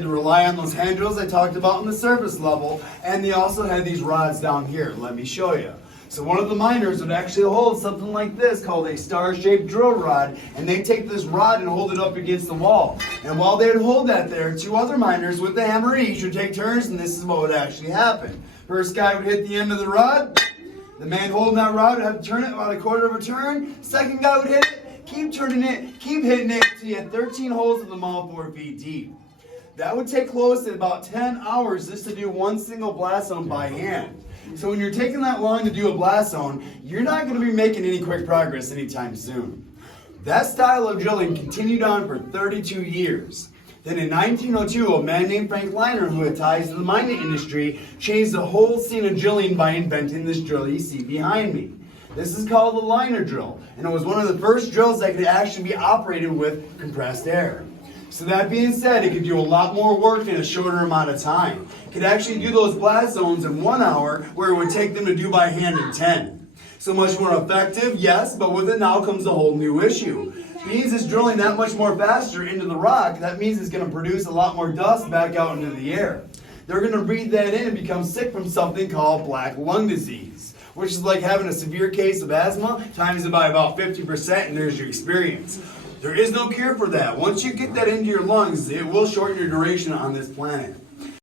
To rely on those hand drills I talked about on the surface level, and they also had these rods down here. Let me show you. So one of the miners would actually hold something like this called a star-shaped drill rod, and they take this rod and hold it up against the wall. And while they would hold that there, two other miners with the hammer each would take turns, and this is what would actually happen. First guy would hit the end of the rod. The man holding that rod would have to turn it about a quarter of a turn. Second guy would hit it, keep turning it, keep hitting it until you had 13 holes in the mall 4 feet deep. That would take close to about 10 hours just to do one single blast zone by hand. So when you're taking that long to do a blast zone, you're not going to be making any quick progress anytime soon. That style of drilling continued on for 32 years. Then in 1902, a man named Frank Liner, who had ties to the mining industry, changed the whole scene of drilling by inventing this drill you see behind me. This is called the liner drill, and it was one of the first drills that could actually be operated with compressed air. So that being said, it could do a lot more work in a shorter amount of time. It could actually do those blast zones in 1 hour where it would take them to do by hand in 10. So much more effective, yes, but with it now comes a whole new issue. Means it's drilling that much more faster into the rock, that means it's going to produce a lot more dust back out into the air. They're going to breathe that in and become sick from something called black lung disease, which is like having a severe case of asthma times it by about 50%, and there's your experience. There is no cure for that. Once you get that into your lungs, it will shorten your duration on this planet.